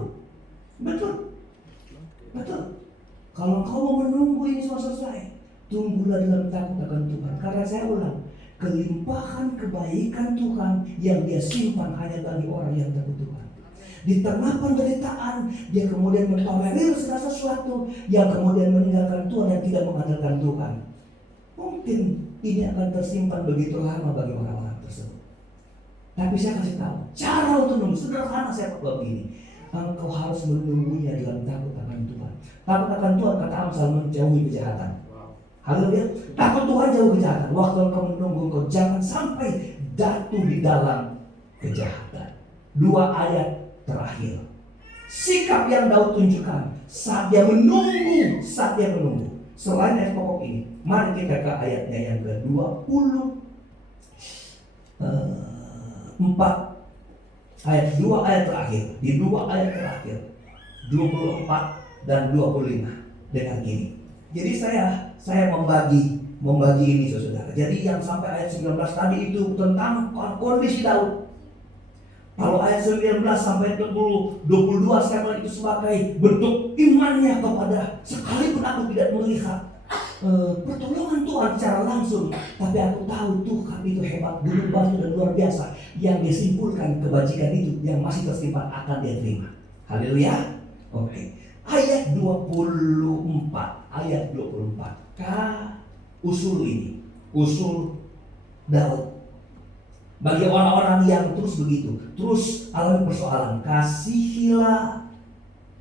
Kalau kau mau menunggu ini semua selesai, tunggulah dalam takut akan Tuhan. Karena saya ulang, kelimpahan kebaikan Tuhan yang dia simpan hanya bagi orang yang takut Tuhan. Di tengah penderitaan, dia kemudian mentolerir segala sesuatu yang kemudian meninggalkan Tuhan dan tidak mengandalkan Tuhan. Mungkin ini akan tersimpan begitu lama bagi orang-orang tersebut. Tapi saya kasih tahu, cara untuk menunggu sederhana saya buat begini. Engkau harus menunggunya dalam takut akan Tuhan. Takut akan Tuhan, kata Amsal, menjauhi kejahatan. Haleluya. Takut Tuhan jauh kejahatan. Waktu engkau menunggu, engkau jangan sampai jatuh di dalam kejahatan. 2 ayat terakhir. Sikap yang Daud tunjukkan saat dia menunggu, Selain ayat pokok ini, mari kita ke ayatnya yang ke-24. Ayat 2 ayat terakhir. Di 2 ayat terakhir 24 dan 25. Dengar gini. Jadi saya membagi membagi ini saudara. Jadi yang sampai ayat 19 tadi itu tentang kondisi Daud. Kalau ayat 19 sampai 22 saya melihat itu sebagai bentuk imannya kepada, sekalipun aku tidak melihat pertolongan Tuhan secara langsung, tapi aku tahu Tuhan itu hebat, gunung batu dan luar biasa. Yang dia simpulkan kebajikan itu yang masih tersimpan akan dia terima. Haleluya. Oke. Ayat 24. Usul ini, usul Daud. Bagi orang-orang yang terus begitu, terus alami persoalan, kasihilah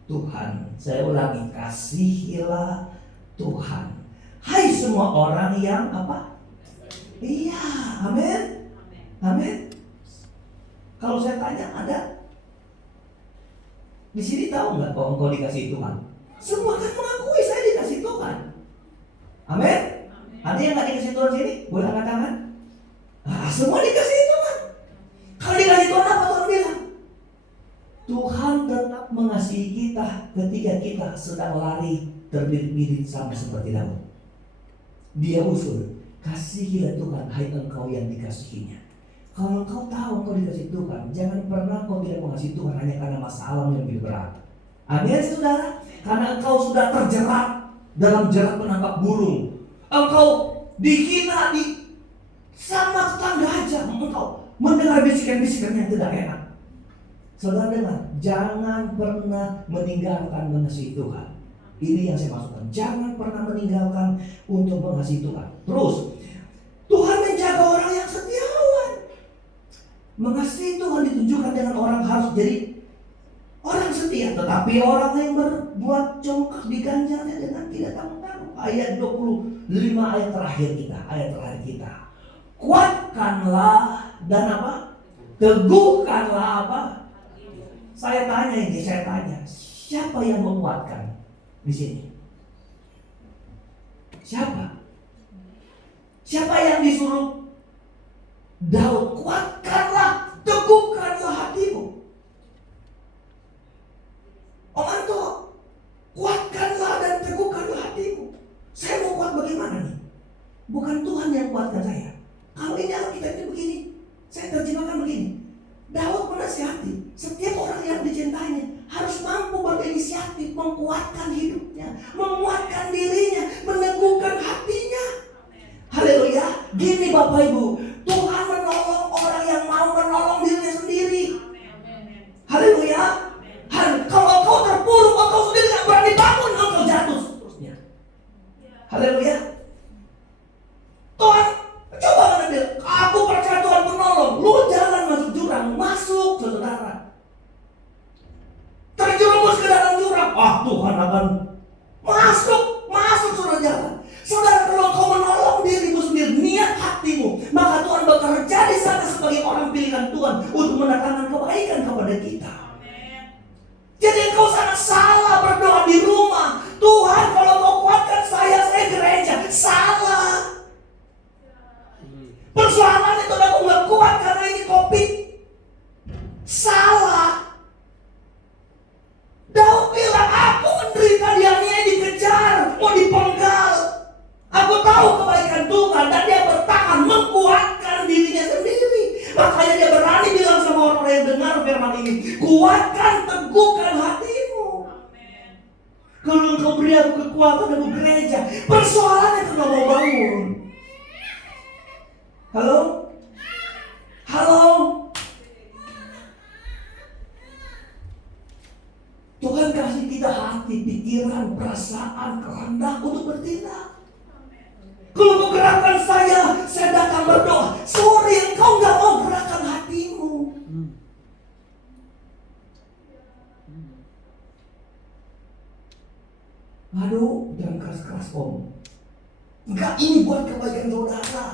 Tuhan. Saya ulangi, kasihilah Tuhan. Hai semua orang yang apa? Iya, amin. Amin. Kalau saya tanya, ada di sini tahu nggak kalau engkau dikasih Tuhan? Semua kan mengakui saya dikasih Tuhan. Amin. Ada yang nggak dikasih Tuhan sini? Boleh angkat tangan. Semua dikasih Tuhan. Kalau dikasih Tuhan apa Tuhan bilang? Tuhan tetap mengasihi kita ketika kita sedang lari terbirit-birit sama seperti Daud. Dia usul, kasihilah Tuhan, hai engkau yang dikasihinya. Kalau engkau tahu engkau dikasih Tuhan, jangan pernah engkau tidak mengasihi Tuhan hanya karena masalah yang lebih berat. Amin saudara. Karena engkau sudah terjerat dalam jerat penangkap burung. Engkau dihina sama tetangga aja, engkau mendengar bisikan-bisikan yang tidak enak. Saudara dengar, jangan pernah meninggalkan mengasihi Tuhan. Ini yang saya maksudkan, jangan pernah meninggalkan untuk mengasihi Tuhan. Terus, Tuhan menjaga orang yang setiawan. Mengasihi Tuhan ditunjukkan dengan orang harus jadi orang setia, tetapi orang yang berbuat congkak diganjarnya dengan tidak tanggung-tanggung. Ayat 25 ayat terakhir kita. Kuatkanlah dan apa? Teguhkanlah apa? Saya tanya, siapa yang menguatkan di sini? Siapa? Siapa yang disuruh Daud? Kuatkanlah, teguhkanlah hatimu. Om Anto, kuatkanlah dan teguhkanlah hatimu. Saya mau kuat bagaimana nih? Bukan Tuhan yang kuatkan saya. Kalau ini Alkitab ini begini, saya terjemahkan begini. Daud menasihati setiap orang yang dicintainya harus mampu berinisiatif menguatkan hidupnya, menguatkan dirinya, meneguhkan hatinya. Haleluya. Gini Bapak Ibu, Tuhan menolong orang yang mau menolong dirinya sendiri. Haleluya. Kalau kau terpuruk, kau sendiri tidak berani bangun, kau jatuh seterusnya. Haleluya. Tuhan coba bilang, aku percaya Tuhan menolong. Lu jalan masuk jurang, masuk saudara. Terjerumus ke dalam jurang, Tuhan akan masuk saudara jalan. Saudara, kalau kau menolong dirimu sendiri, niat hatimu, maka Tuhan bekerja di sana sebagai orang pilihan Tuhan untuk mendatangkan kebaikan kepada kita. Jadi engkau sangat salah berdoa di rumah. Tuhan, kalau mau kuatkan saya gereja. Salah. Persoalan itu aku nggak kuat karena ini COVID. Salah. Daud bilang, aku menderita, dianiaya, dikejar, mau dipenggal. Aku tahu kebaikan Tuhan dan dia bertahan menguatkan dirinya sendiri. Makanya dia berani bilang sama orang yang dengar firman ini, kuatkan, teguhkan hatimu. Kalau engkau beri aku kekuatan aku gereja, persoalannya kau mau bangun. Halo? Tuhan kasih kita hati, pikiran, perasaan, kehendak untuk bertindak. Kalau mau gerakan saya datang berdoa. Sorry, engkau gak mau gerakan hatimu. Aduh, jangan keras-keras om. Enggak, ini buat kebaikan saudara.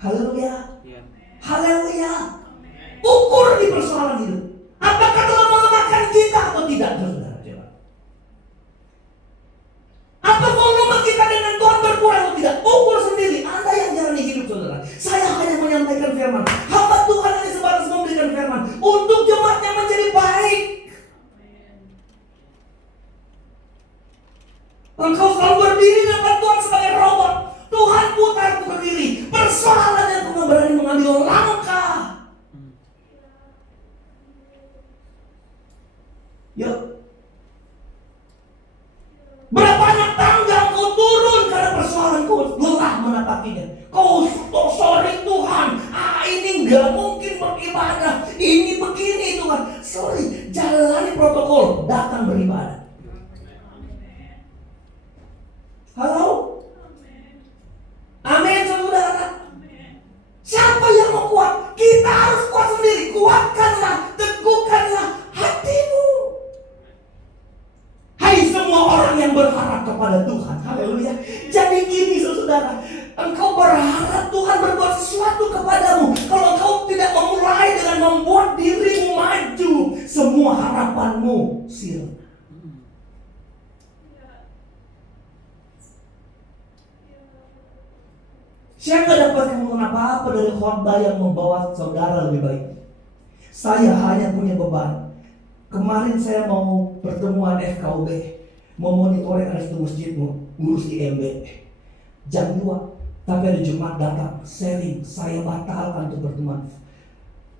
Haleluya. Haleluya. Ukur di persoalan hidup. Apakah Tuhan melemahkan kita atau tidak, saudara? Apa volume kita dengan Tuhan berkurang atau tidak? Ukur sendiri. Anda yang jalani hidup, saudara. Saya hanya menyampaikan firman. Hamba Tuhan hanya sebatas memberikan firman untuk jemaatnya menjadi baik. Engkau selalu berdiri depan Tuhan sebagai robot. kakinya. Kau sorry Tuhan, ini nggak mungkin beribadah, ini begini Tuhan. Sorry, jalani protokol, datang beribadah. Halo? Amin saudara. Siapa yang mau kuat? Kita harus kuat sendiri. Kuatkanlah, teguhkanlah hatimu. Hai semua orang yang berharap kepada Tuhan. Haleluya. Jadi gini saudara, engkau berharap Tuhan berbuat sesuatu kepadamu. Kalau engkau tidak memulai dengan membuat dirimu maju, semua harapanmu sirna. Saya tidak dapat keuntungan apa-apa dari khotbah yang membawa saudara lebih baik. Saya hanya punya beban. Kemarin saya mau pertemuan FKUB, mau monitoring ada satu masjid, mau ngurus IMB jam 2, tapi hari Jumat datang sharing, saya batalkan untuk pertemuan.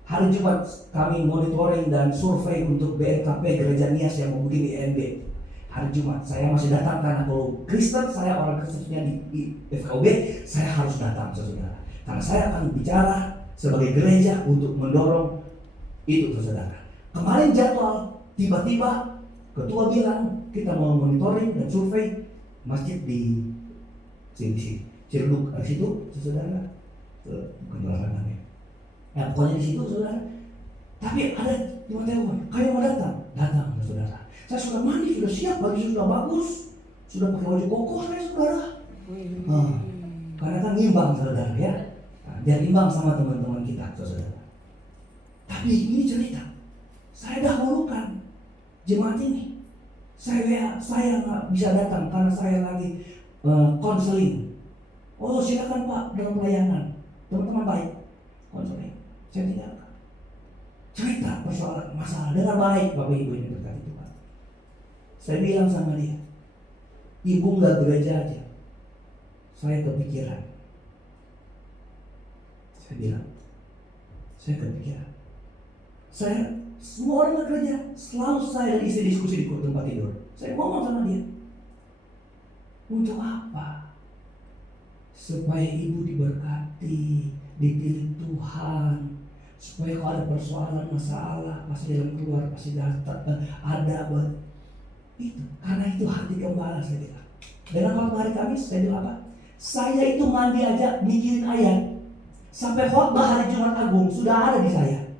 Hari Jumat kami monitoring dan survei untuk BNKP Gereja Nias yang mau bikin IMB. Hari Jumat saya masih datang karena kalau Kristen, saya orang Kristennya di FKUB, saya harus datang saudara. Karena saya akan bicara sebagai gereja untuk mendorong itu saudara. Kemarin jadwal, tiba-tiba ketua bilang kita mau monitoring dan survei masjid di Ciledug, di situ saudara. Bukan namanya. Ya pokoknya di situ saudara. Tapi ada cuma telepon, kamu mau datang? Datang saudara. Saya sudah mandi, sudah siap, baju sudah bagus, sudah pakai baju koko saya saudara. Karena kan imbang saudara ya, biar imbang sama teman-teman kita saudara. Tapi ini cerita, saya dahulukan jemaat ini. Saya nggak bisa datang karena saya lagi konseling. Oh silakan Pak dalam pelayanan, teman-teman baik, konseling. Saya tinggalkan. Cerita persoalan masalah dengan baik Bapak Ibu ini berkati Tuhan. Saya bilang sama dia, ibu nggak gereja aja. Saya kepikiran. Saya bilang, saya kepikiran. Saya semua orang nggak gereja, selalu saya dan istri diskusi di tempat tidur. Saya ngomong sama dia, untuk apa? Supaya ibu diberkati, dipilih Tuhan. Supaya kalau ada persoalan, masalah, pasti jalan keluar, pasti datang, ada itu. Karena itu hati gembala saya bilang. Dengan waktu hari Kamis saya bilang apa? Saya itu mandi aja mikirin ayat. Sampai khotbah hari Jumat Agung sudah ada di saya.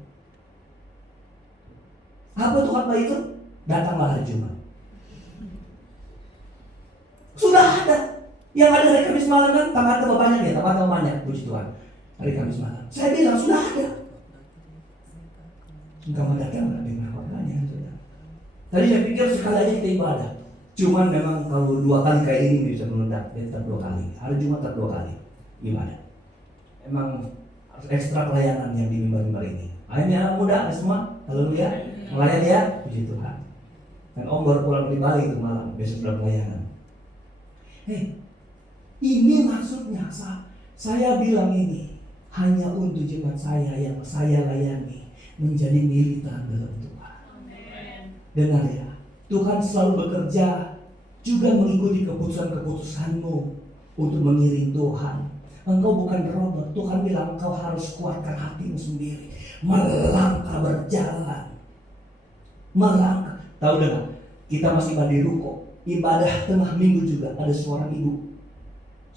Apa itu khotbah itu? Datanglah hari Jumat. Sudah ada. Yang ada hari Kamis malam kan tambah banyak ya, tambah banyak, puji Tuhan. Hari Kamis malam. Saya bilang sudah ada. Enggak mau datang dengan khotbahnya sudah. Tadi saya pikir sekali aja kita ibadah. Cuman memang kalau 2 kali kayak ini bisa meledak, ya tetap 2 kali. Hari Jumat tetap 2 kali ibadah. Emang harus ekstra pelayanan yang di mimbar-mimbar ini. Akhirnya anak muda semua, haleluya, melayani ya, puji Tuhan. Dan Om baru pulang dari Bali itu malam, besok sudah pelayanan. Ini maksudnya saya bilang ini hanya untuk jemaat saya yang saya layani menjadi militan dalam Tuhan. Dengar ya, Tuhan selalu bekerja juga mengikuti keputusan-keputusanmu untuk mengiring Tuhan. Engkau bukan robot. Tuhan bilang engkau harus kuatkan hatimu sendiri, melangkah berjalan, melangkah. Tahu dengar, kita masih pada ruko, ibadah tengah minggu juga ada seorang ibu.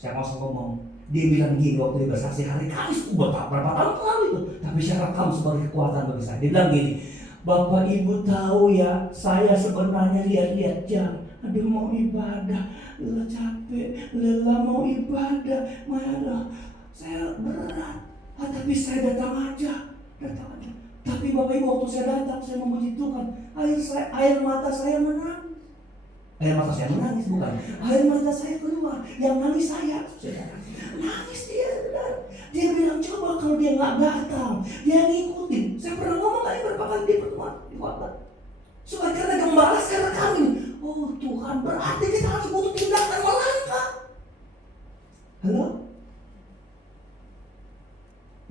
Saya mau ngomong, dia bilang gini waktu dia bersaksi hari Kamis, berapa tahun lalu itu, tapi saya rekam sebagai kekuatan bagi saya. Dia bilang gini, Bapak Ibu tahu ya, saya sebenarnya lihat-lihat jam, aduh mau ibadah, lelah capek, lelah mau ibadah, malah saya berat, tapi saya datang aja. Tapi Bapak Ibu waktu saya datang, saya memuji Tuhan, air mata saya menangis. Air mata saya menangis bukan, air mata saya keluar, yang nangis saya. Nangis dia, dia bilang coba kalau dia nggak datang, dia ngikutin. Saya pernah ngomong kali berapa kali di pertemuan di kota. Supaya karena gembala saya rekam ini. Oh Tuhan, berarti kita harus butuh tindakan melangkah. Halo?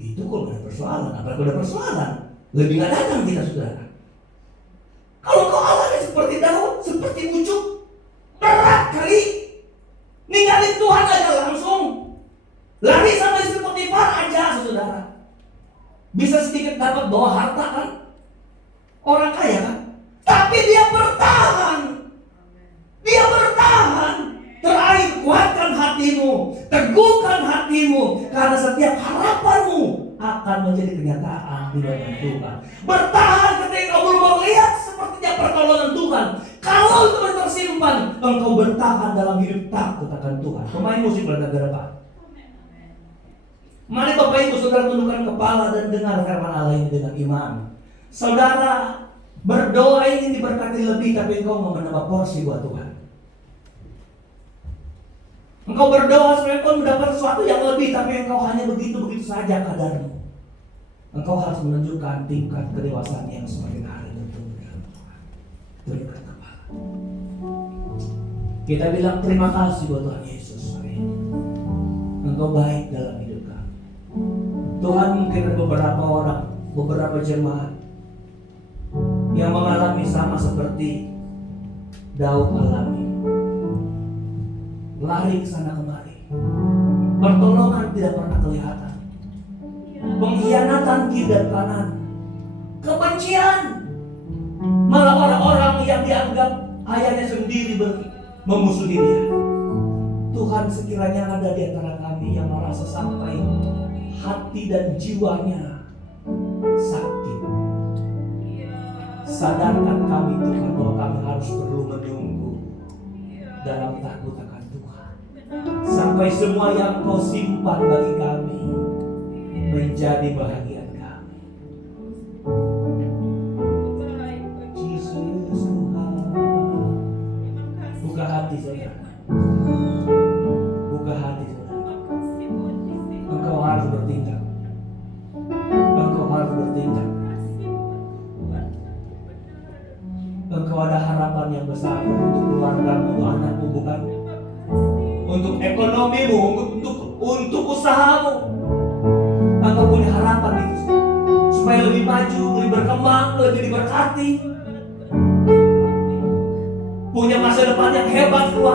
Itu kalau ada persoalan, apalagi kalau ada persoalan, lebih nggak datang kita saudara. Kalau kau alami seperti Daud, seperti Ucup, berat kali. Ninggalin Tuhan aja langsung. Lari sama istri Potifar aja, saudara. Bisa sedikit dapat bawa harta kan? Orang kaya kan? Tapi dia bertahan. Dia bertahan. Terakhir, kuatkan hatimu, teguhkan hatimu, karena setiap harapanmu akan menjadi kenyataan di dalam Tuhan. Bertahan ketika kau belum melihat sepertinya pertolongan Tuhan. Kalau itu masih tersimpan, engkau bertahan dalam hidup takut akan Tuhan. Pemain musik berkata apa? Mari Bapak Ibu Saudara tundukkan kepala dan dengar firman Allah ini dengan iman. Saudara berdoa ingin diberkati lebih, tapi engkau mau menambah porsi buat Tuhan. Engkau berdoa supaya engkau mendapat sesuatu yang lebih, tapi engkau hanya begitu-begitu saja kadarmu. Engkau harus menunjukkan tingkat kedewasaan yang semakin hari bertumbuh dalam Tuhan. Tundukkan kepala. Kita bilang terima kasih buat Tuhan Yesus hari ini. Engkau baik dalam hidup kami. Tuhan, mungkin ada beberapa orang, beberapa jemaat yang mengalami sama seperti Daud alami. Lari ke sana kemari. Pertolongan tidak pernah kelihatan. Pengkhianatan kiri dan kanan. Kebencian. Malah orang-orang yang dianggap ayahnya sendiri memusuhi dia. Tuhan, sekiranya ada di antara kami yang merasa sampai hati dan jiwanya sakit, sadarkan kami Tuhan bahwa kami harus perlu menunggu dalam takut akan Tuhan sampai semua yang Kau simpan bagi kami menjadi bahagian kami. Yesus Tuhan, buka hati saudara, buka hati saudara. Engkau harus bertindak. Engkau harus bertindak. Engkau ada harapan yang besar untuk keluargamu, untuk anakmu, bukan? Untuk ekonomimu, untuk usahamu. Engkau punya harapan itu supaya lebih maju, lebih berkembang, lebih diberkati, punya masa depan yang hebat keluar.